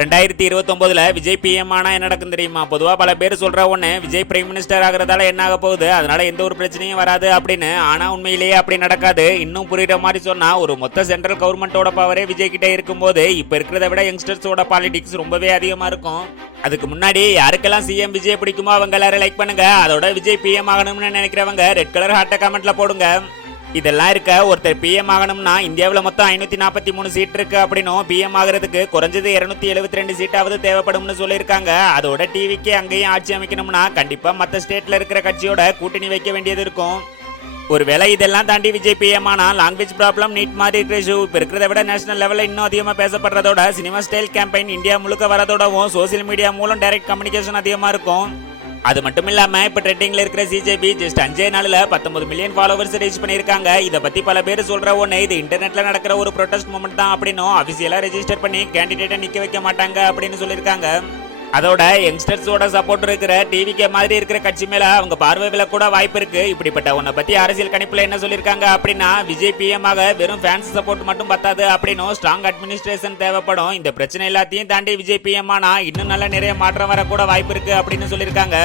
2029 Vijay PM ஆனா என்ன நடக்கும் தெரியுமா? பொதுவா பல பேர் சொல்ற ஒண்ணு, விஜய் பிரைம் மினிஸ்டர் ஆகிறதால என்ன ஆக போகுது, அதனால எந்த ஒரு பிரச்சனையும் வராது அப்படின்னு. ஆனா உண்மையிலேயே அப்படி நடக்காது. இன்னும் புரியுற மாதிரி சொன்னா, ஒரு மொத்த சென்ட்ரல் கவர்மெண்டோட பவரே விஜய் கிட்ட இருக்கும்போது இப்ப இருக்கிறத விட யங்ஸ்டர்ஸோட பாலிடிக்ஸ் ரொம்பவே அதிகமா இருக்கும். அதுக்கு முன்னாடி யாருக்கெல்லாம் சிஎம் விஜய் பிடிக்குமோ அவங்க எல்லாரும் லைக் பண்ணுங்க. அதோட விஜய் பிஎம் ஆகணும்னு நினைக்கிறவங்க ரெட் கலர் ஹார்ட்டை கமெண்ட்ல போடுங்க. இதெல்லாம் இருக்க, ஒருத்தர் பிஎம் ஆகணும்னா இந்தியாவில் மொத்தம் 543 சீட் இருக்கு அப்படின்னும், பிஎம் ஆகிறதுக்கு குறைஞ்சது 272 சீட்டாவது தேவைப்படும்னு சொல்லியிருக்காங்க. அதோட டிவிக்கு அங்கேயும் ஆட்சி அமைக்கணும்னா கண்டிப்பா மற்ற ஸ்டேட்ல இருக்கிற கட்சியோட கூட்டணி வைக்க வேண்டியது இருக்கும். ஒருவேளை இதெல்லாம் தாண்டி விஜய் பிஎம் ஆனா லாங்குவேஜ் ப்ராப்ளம், நீட் மாதிரி இருக்கிற இஷ்யூ இப்ப இருக்கிறத விட நேஷனல் லெவலில் இன்னும் அதிகமாக பேசப்படுறதோட, சினிமா ஸ்டைல் கேம்பெயின் இந்தியா முழுக்க வரதோடவும் சோசியல் மீடியா மூலம் டைரக்ட் கம்யூனிகேஷன் அதிகமாக இருக்கும். அது மட்டும் இல்லாம இப்ப ட்ரெண்டிங்ல இருக்கிற சிஜேபி ஜஸ்ட் 5 நாள்ல 19 மில்லியன் ஃபாலோவர்ஸ் ரீச் பண்ணிருக்காங்க. இத பத்தி பல பேர் சொல்ற ஒண்ணு, இது இன்டர்நெட்ல நடக்கிற ஒரு ப்ரொடெஸ்ட் மூமெண்ட் தான் அப்படின்னும், அபிஷியலா ரெஜிஸ்டர் பண்ணி கேண்டிடேட்டை நிக்க வைக்க மாட்டாங்க அப்படின்னு சொல்லியிருக்காங்க. அதோட யங்ஸ்டர்ஸோட சப்போர்ட் இருக்கிற டிவிகே மாதிரி இருக்கிற கட்சி மேல அவங்க பார்வை வில கூட வாய்ப்பு இருக்கு. இப்படிப்பட்ட ஒன்ன பத்தி அரசியல் கணிப்புல என்ன சொல்லிருக்காங்க அப்படின்னா, விஜய் பிஎம் ஆக வெறும் ஃபேன்ஸ் சப்போர்ட் மட்டும் பத்தாது அப்படின்னும், ஸ்ட்ராங் அட்மினிஸ்ட்ரேஷன் தேவைப்படும். இந்த பிரச்சனை எல்லாத்தையும் தாண்டி விஜய் பிஎம் ஆனா இன்னும் நல்ல நிறைய மாற்றம் வர கூட வாய்ப்பு இருக்கு அப்படின்னு சொல்லியிருக்காங்க.